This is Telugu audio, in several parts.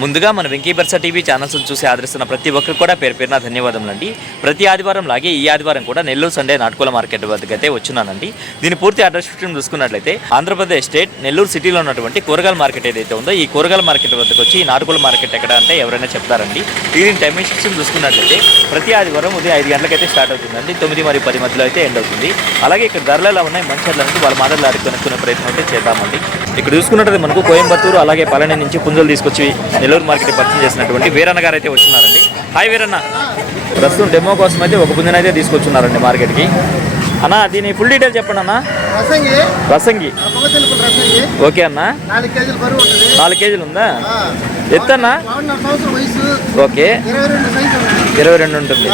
ముందుగా మన వెంకీబర్స టీవీ ఛానల్స్ చూసి ఆదరిస్తున్న ప్రతి ఒక్కరు కూడా పేరు పేరున ధన్యవాదములండి. ప్రతి ఆదివారం లాగే ఈ ఆదివారం కూడా నెల్లూరు సండే నాటుకోల మార్కెట్ వద్దకు అయితే వచ్చినానండి దీని పూర్తి అడ్రస్ చూసుకున్నట్లయితే ఆంధ్రప్రదేశ్ స్టేట్ నెల్లూరు సిటీలో ఉన్నటువంటి కూరగాయల మార్కెట్ ఏదైతే ఉందో ఈ కూరగాయల మార్కెట్ వద్దకు వచ్చి ఈ నాటుకోల మార్కెట్ ఎక్కడ అంటే ఎవరైనా చెప్తారండి. దీని టైమింగ్ సిస్టమ్ చూసుకున్నట్లయితే ప్రతి ఆదివారం ఉదయం ఐదు గంటలకైతే స్టార్ట్ అవుతుందండి. తొమ్మిది మరియు పది మధ్యలో అయితే ఎండ్ అవుతుంది. అలాగే ఇక్కడ ధరలు ఎలా ఉన్నాయి. మంచి ధరలు వాళ్ళ మాటలు ఆడి కొనుక్కునే ప్రయత్నం అయితే చేద్దామండి. ఇక్కడ చూసుకున్నట్లయితే మనకు కోయంబత్తూరు అలాగే పళని నుంచి పుంజులు తీసుకొచ్చి నెల్లూరు మార్కెట్ పరిచయం చేసినటువంటి వీరన్న గారు అయితే వచ్చినారండి. హాయ్ వీరన్న. ప్రస్తుతం డెమో కోసం అయితే ఒక పుంజుని అయితే తీసుకొచ్చున్నారండి మార్కెట్కి. అన్న దీని ఫుల్ డీటెయిల్ చెప్పండి అన్న. రసంగి. ఓకే అన్న. నాలుగు కేజీలు ఉందా? ఎత్తన్నా? ఓకే. ఇరవై రెండు ఉంటుంది.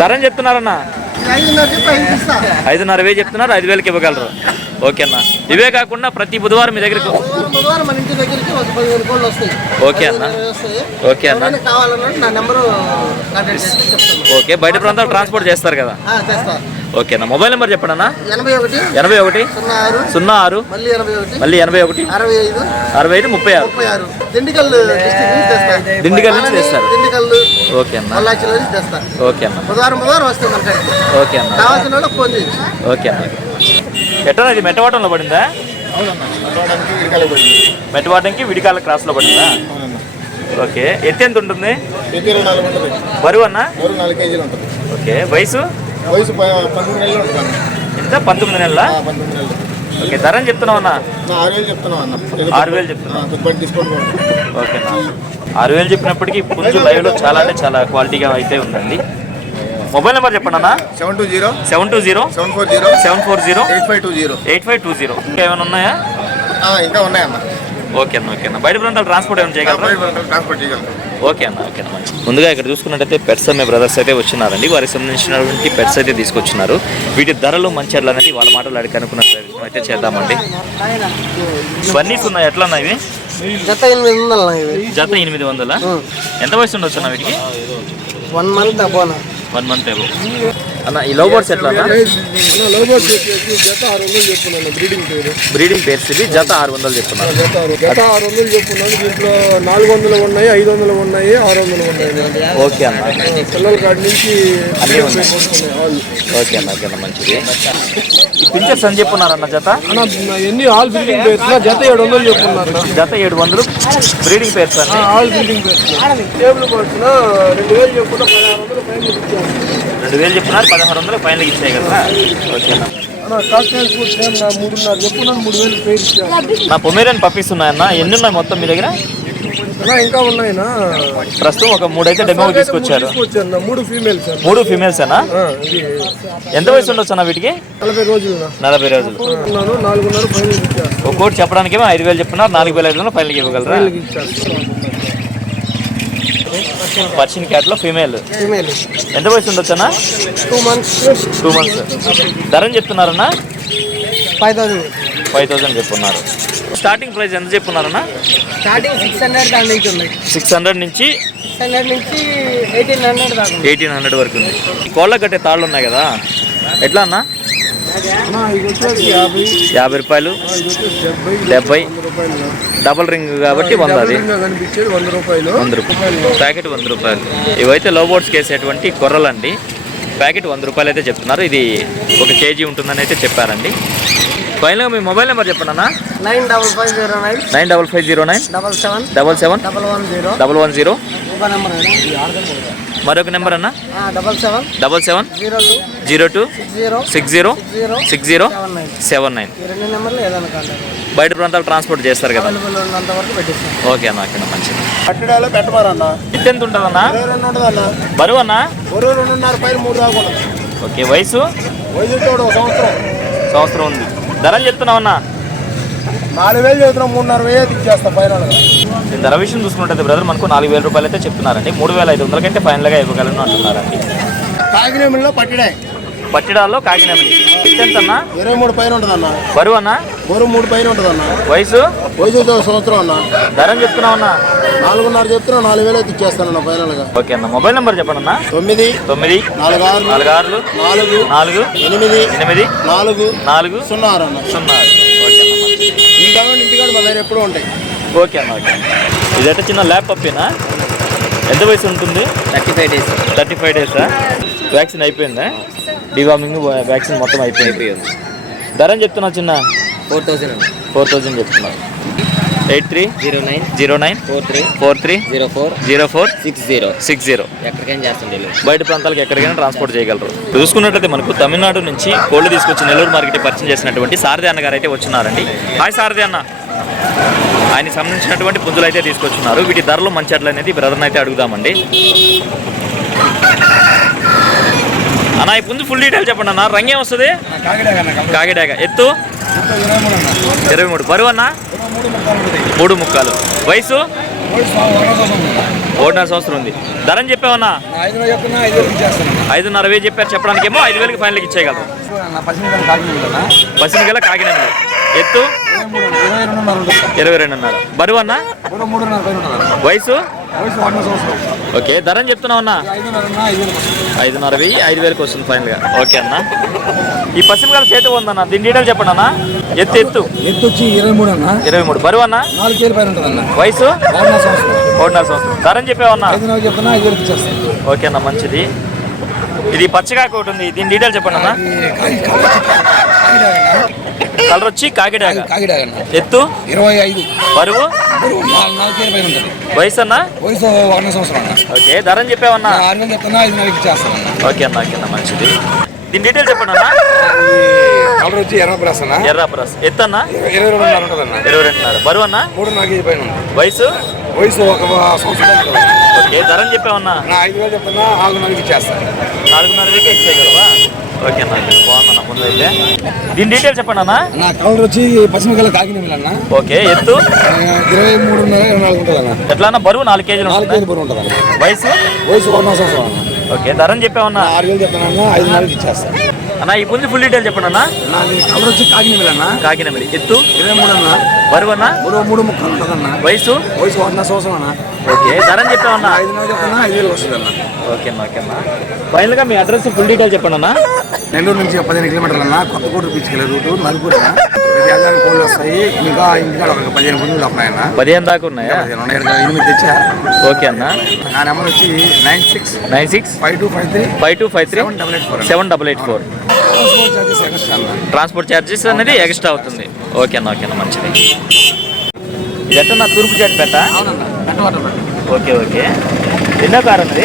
ధరని చెప్తున్నారన్న. ఐదున్నర వేలు చెప్తున్నారు ఐదు వేలకి ఇవ్వగలరు. ఓకే అన్న. ఇవే కాకుండా ప్రతి బుధవారం మీ దగ్గరకు ఓకే అన్న. ఓకే అన్న. ఓకే బయట ప్రాంతాలు ట్రాన్స్పోర్ట్ చేస్తారు కదా. ఓకే అన్న. మొబైల్ నెంబర్ చెప్పండి అన్న. ఎనభై ఒకటి ఎనభై ఒకటి సున్నా ఆరు సున్నా ఆరు మళ్ళీ ఎనభై ఒకటి మళ్ళీ ఎనభై ఒకటి అరవై ఐదు అరవై ఐదు ముప్పై ఆరు. ముప్పై ఆరు. దిండికల్ డిస్ట్రిక్ట్ నుంచి తెస్తా. దిండిగల్ నుంచి తెస్తారు. దిండికల్ ఓకే అన్న. మల్లాచిలో నుంచి ఓకే అన్న. బుధవారం బుధవారం వస్తుంది కాడికి. ఓకే అన్న. కావాల్సిన వాళ్ళకి ఫోన్ చేయొచ్చు ఓకే అన్న. ఎట్లా ఇది? మెట్టవాటంలో పడిందా? మెట్టవాటంకి విడికాల క్రాస్లో పడిందా? ఓకే. ఎత్తు ఎంత ఉంటుంది? బరువు అన్న? మూడు నాలుగు కేజీలు ఉంటుంది. ఓకే. వయసు? వయసు పంతొమ్మిది నెలలు ఎంత? పంతొమ్మిది నెలల? ఆ, పంతొమ్మిది నెలలు. ఓకే ధర అని చెప్తున్నావు అన్న? ఆరు వేలు చెప్తున్నావు అన్న. ఆరు వేలు చెప్తున్నావు. కొద్దిగా డిస్కౌంట్ ఆరు వేలు చెప్పినప్పటికీ పుంజు లైవ్లో చాలా అంటే చాలా క్వాలిటీగా అయితే ఉందండి. మొబైల్ నెంబర్ చెప్పండి అన్న. Seven two zero. Seven two zero. Seven four zero. Seven four zero. Eight five two zero. Eight five two zero. ఇంకా ఏమైనా ఉన్నాయా? ఇంకా ఉన్నాయన్న. ఓకే అన్న ఓకే అన్న. బయట ప్రాంతాలు ట్రాన్స్పోర్ట్ ఏమైనా చేయగలరా? ట్రాన్స్పోర్ట్ చేయగలరు ఓకే అన్న ఓకే అన్న మంచి ముందుగా ఇక్కడ చూసుకున్నట్టయితే పెట్స్ అమ్మే బ్రదర్స్ అయితే వచ్చినారండి. వారికి సంబంధించినటువంటి పెట్స్ అయితే తీసుకొచ్చినారు వీటి ధరలు మంచి ఎట్లా అనేది వాళ్ళ మాటలు అడిగి కనుక్కున్న ప్రయత్నం అయితే చేద్దామండి. బన్నీస్ ఉన్నాయి ఎట్లా ఉన్నాయి ఇవి? జత ఎనిమిది వందలు జత ఎనిమిది వందల? ఎంత వయసు ఉండొచ్చు అన్న వీటికి? వన్ మంత్ వన్ మంత్ అన్న ఈ లవ్ బర్డ్స్ ఎట్లా అన్న లోబోస్ వచ్చేసి జత ఆరు వందలు చెప్పున్నాను బ్రీడింగ్ పేరు. బ్రీడింగ్ పేర్స్ ఇవి జత ఆరు వందలు చెప్తున్నారు జత ఆరు జత ఆరు వందలు చెప్పున్నాను దీంట్లో నాలుగు వందలు ఉన్నాయి ఐదు వందలు ఉన్నాయి ఆరు వందలు ఉన్నాయి. ఓకే అన్న. పిల్లల కాడి నుంచి అన్నీ ఉన్నాయి. ఓకే అన్న ఓకే అన్న మంచిది. ఈ పించర్స్ అని చెప్పున్నారన్న జత? అన్న ఎన్ని ఆల్ బ్రీడింగ్ పేర్స్ జత ఏడు వందలు చెప్పున్నారు జత ఏడు వందలు. బ్రీడింగ్ పేర్స్ అండి ఆల్ బిల్డింగ్ టేబుల్ పడుతున్న రెండు వేలు ఇచ్చాను రెండు వేలు చెప్తున్నారు పదహారు వందలు ఫైనల్ ఇచ్చాయి కదా ఓకే అన్న అన్న కాక్టైల్ ఫుడ్ సేమ్ నా పొమేరియన్ పప్పీస్ ఉన్నాయన్న ఎన్ని ఉన్నాయి మొత్తం మీ దగ్గర? ఇంకా ఉన్నాయినా? ప్రస్తుతం ఒక మూడు అయితే డెమో తీసుకొచ్చారు. మూడు ఫీమేల్స్ అన్న. మూడు ఫీమేల్స్ ఎంత వయసు ఉండొచ్చు అన్న వీటికి? నలభై రోజులు నలభై రోజులు. ఉన్నాను నాలుగున్నర పైన ఇచ్చాను ఒక కోటి చెప్పడానికి ఐదు వేలు చెప్తున్నారు నాలుగు వేల ఐదు వందలు ఫైనల్కి ఇవ్వగలరా? పర్షియన్ క్యాట్లో ఫీమేల్. ఫీమేల్. ఎంత వయసు ఉండొచ్చు అన్న టూ మంత్స్. Two months. ధరని చెప్తున్నారన్నా? Five thousand. ఫైవ్ థౌసండ్ చెప్పున్నారు. స్టార్టింగ్ ప్రైస్ ఎంత చెప్పున్నారన్నా? స్టార్టింగ్ సిక్స్ హండ్రెడ్ దాని నుంచి సిక్స్ హండ్రెడ్ నుంచి సిక్స్ హండ్రెడ్ నుంచి ఎయిటీన్ హండ్రెడ్. ఎయిటీన్ హండ్రెడ్ వరకు ఉంది. కోళ్ళ కట్టే తాళ్ళు ఉన్నాయి కదా? ఎట్లా అన్న? యాభై రూపాయలు డెబ్బై డబుల్ రింగ్ కాబట్టి వంద అది. వంద రూపాయలు. ప్యాకెట్ వంద రూపాయలు. ఇవైతే లో బోర్డ్స్కి వేసేటువంటి కొర్రలండి. ప్యాకెట్ వంద రూపాయలు అయితే చెప్తున్నారు. ఇది ఒక కేజీ ఉంటుందని అయితే చెప్పారండి. ఫైనల్గా మీ మొబైల్ నెంబర్ చెప్పండి అన్న. Nine double five zero nine nine double five zero nine double seven double seven double one zero double one zero మరొక నెంబర్ అన్న? Double seven. Double seven? Zero two. Zero two? Zero. Six zero? Zero. Six zero? Seven nine. బయట ప్రాంతాలు ట్రాన్స్పోర్ట్ చేస్తారు కదా? ఓకే అన్న ఓకే అన్న మంచిది. కట్టడాలో పెట్టమారన్న? ఎంత ఎంత ఉంటుందన్నా? బరువు అన్న? ఒక రెండున్నర పైన మూడు దాకా ఉంటుంది. ఓకే వయసు? సంవత్సరం. సంవత్సరం ఉంది. ధరలు చెప్తున్నావన్నా నాలుగు వేలు చదువుతున్నాం మూడున్నర వేలు ఇచ్చేస్తా ఫైనల్ ఈ ధర విషయం చూసుకున్నట్టయితే బ్రదర్ మనకు నాలుగు వేల రూపాయలు అయితే చెప్తున్నారండి. మూడు వేల ఐదు వందలకైతే ఫైనల్గా ఇవ్వగలను అంటున్నారండి. కాకినేమిలో పట్టిడే పట్టిడాల్లో కాకినాడలి ఎంత అన్న ఇరవై మూడు పైన ఉంటుందన్న. బరువు అన్న? బరువు మూడు పైన ఉంటుందన్న. వయసు? వయసు ఒక సంవత్సరం అన్న. ధర చెప్తున్నావన్నా నాలుగున్నర చెప్తున్నా నాలుగు వేలు అయితే ఇచ్చేస్తానన్న ఫైనల్గా. ఓకే అన్న. మొబైల్ నెంబర్ చెప్పండి అన్న. తొమ్మిది తొమ్మిది నాలుగు ఆరు నాలుగు ఆరులు నాలుగు నాలుగు ఎనిమిది ఎనిమిది నాలుగు నాలుగు సున్నా ఆరు అన్న. సున్నా ఓకే అన్న. కావాలి ఇంటికాడ మన దగ్గర ఎప్పుడూ ఉంటాయి. ఓకే అన్న ఓకే ఇదైతే చిన్న ల్యాప్ పప్పేనా ఎంత వయసు ఉంటుంది? Thirty five days. Thirty five డేసా? వ్యాక్సిన్ అయిపోయిందా? డివార్మింగ్ వ్యాక్సిన్ మొత్తం అయిపోయింది. ధర చెప్తున్నా చిన్న? ఫోర్ థౌసండ్ ఫోర్ థౌజండ్ చెప్తున్నా eight three? Zero nine. Zero nine? Four three. Four three? Zero four. Zero four? Six zero. Six zero. ఎక్కడికైనా చేస్తుంది బయట ప్రాంతాలకు ఎక్కడికైనా ట్రాన్స్పోర్ట్ చేయగలరు. చూసుకున్నట్లయితే మనకు తమిళనాడు నుంచి కోళ్ళు తీసుకొచ్చి నెల్లూరు మార్కెట్ పరిచయం చేసినటువంటి సారథి అన్న గారు అయితే వచ్చినారండి. హాయ్ సారథి అన్న. ఆయనకి సంబంధించినటువంటి పుంజులు అయితే తీసుకొచ్చున్నారు. వీటి ధరలు మంచి అట్ల అనేది బ్రదర్ని అయితే అడుగుదామండి. అన్న ఇప్పుడు ముందు ఫుల్ డీటెయిల్ చెప్పండి అన్న. రంగే వస్తుంది? కాకిడాక. ఎత్తు? ఇరవై మూడు. బరువు అన్న? మూడు ముక్కాలు. వయసు? ఒకటిన్నర సంవత్సరం ఉంది. ధరని చెప్పావన్నా? ఐదున్నర వేలు చెప్పారు చెప్పడానికి ఏమో ఐదు వేలకి ఫైనల్కి ఇచ్చేయగలరు. పసిమి కాకినాడ గల కాకినాడ ఎత్తు? ఇరవై రెండున్నర. బరువు అన్న? వయసు? ఓకే ధరని చెప్తున్నావు అన్న? ఐదున్నర వెయ్యి ఐదు వేలకు వస్తుంది ఫైనల్గా. ఓకే అన్న. ఈ పశ్చిమ గల చేతి ఉందన్న దీని డీటెయిల్ చెప్పండి అన్న. ఎత్తు ఎత్తు. ఎత్తు వచ్చి ఇరవై మూడు అన్న. ఇరవై మూడు. బరువు అన్న? నాలుగు పైన వయసు? ఒకటిన్నర సంవత్సరం ధరని చెప్పావన్నా ఐదున్నర చెప్తున్నా ఐదు వేలకు ఇచ్చేస్తాను ఓకే అన్న మంచిది. ఇది పచ్చగాక ఒకటి ఉంది. దీని డీటెయిల్ చెప్పండి అన్న. కలర్ వచ్చి అన్న. ఎత్తు? ఇరవై ఐదు. బరువు? పైన ఉంటుంది. వయసు అన్న? వయసు ఒకటిన్నర సంవత్సరం అన్న. ఓకే ధరని చెప్పావన్నా ఆరు వేలు చెప్తున్నా ఐదున్నరకి ఇచ్చేస్తాను అన్న. ఓకే అన్న ఓకే అన్న మంచిది. దీని డీటెయిల్ చెప్పండి అన్న. కలర్ వచ్చి ఎర్ర బ్రాస్ అన్న? ఎర్ర బ్రస్. ఎత్తు అన్న ఇరవై రెండున్నర ఉంటుంది అన్న ఇరవై రెండున్నర. బరువు అన్న మూడున్నర కేజీ పైన ఉంది. వయసు? వయసు ఒక సంవత్సరం. ఓకే నా ఐదు వేలు నాలుగున్నరకి ఇచ్చేస్తాను ఇచ్చేయగలవా? ఓకే అన్న బాగుందన్న ముందు అయితే. దీని డీటెయిల్ చెప్పండి అన్న. నా కలర్ వచ్చి పశ్చిమ కల కాకినాడ అన్న ఓకే ఎత్తు? ఇరవై మూడున్నర ఇరవై నాలుగు ఉంటుంది అన్న ఎట్లా అన్న బరువు నాలుగు కేజీలు నాలుగు కేజీ బరువు ఉంటుంది వయసు? వయసు ఒకటిన్నర సంవత్సరం ఓకే ధరని చెప్పావన్నా? ఆరు వేలు చెప్తానన్నా ఐదున్నరకి ఇచ్చేస్తాను అన్న ఈ పుంజు ఫుల్ డీటెయిల్ చెప్పండి అన్న. కలర్ వచ్చి కాకినాడ అన్న కాకినమిలి ఎత్తు? ఇరవై మూడు అన్న. బరువు అన్న? బరువు మూడు ముక్కలు ఉంటుంది అన్న వయసు వయసు ఒకటిన్నర సంవత్సరం అన్న. ఓకే ధరని చెప్పావన్నా? ఐదున్నర చెప్తున్నా ఐదు వేలు వస్తుంది అన్న ఓకే అన్న ఓకే అన్న ఫైనల్గా మీ అడ్రస్ ఫుల్ డీటెయిల్ చెప్పండి అన్న. నెల్లూరు నుంచి పదిహేను కిలోమీటర్లు అన్న కొత్త కోట పిచ్చుకెళ్ళే రూటు నలుగురు అన్న. ప్రతి ఆదాయానికి కోళ్ళు వస్తాయి. ఇంకా ఇంటికాడ ఒక పదిహేను పుంజులు ఉన్నాయన్న పదిహేను దాకా ఉన్నాయా? పదిహేను ఉన్నాయి. ఇంకా ఎనిమిది తెచ్చా? ఓకే అన్న. నా నెంబర్ వచ్చి nine six nine six five two five three five two five three seven double eight four seven double eight four. Transport charges అనేది ఎక్స్ట్రా అవుతుంది. ఓకే అన్న ఓకే అన్న మంచిది. ఇది ఎట్ట నా తూర్పు చేతి పెట్ట ఓకే ఓకే. ఎన్నో కార్ ఉంది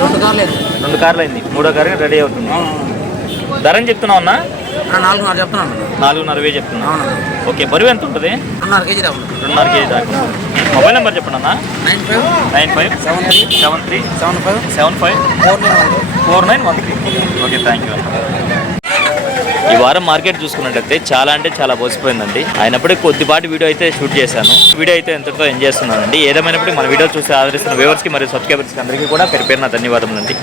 రెండు కార్లు. లేదు రెండు కార్లు అయింది మూడో కార్ రెడీ అవుతుంది. ధరని చెప్తున్నావు అన్న? నాలుగున్నర చెప్తున్నాను నాలుగున్నర వేలు చెప్తున్నా ఓకే బరువు ఎంత ఉంటుంది? రెండున్నర కేజీ రావు రెండున్నర కేజీ దాకా. మొబైల్ నెంబర్ చెప్పండి అన్న. Nine five nine five seven three seven three seven five seven five four nine one four nine one three. Okay thank you ఈ వారం మార్కెట్ చూసుకున్నట్లయితే చాలా అంటే చాలా పోసిపోయిందండి అయినప్పటికీ కొద్దిపాటి వీడియో అయితే షూట్ చేశాను. వీడియో అయితే ఎంతతో ఎంజాయ్ చేస్తున్నానండి. ఏదేమైనప్పటికీ మన వీడియో చూసి ఆదరిస్తున్న వ్యూవర్స్కి మరియు సబ్స్క్రైబర్స్కి అందరికీ కూడా పేరు పేరున ధన్యవాదములండి.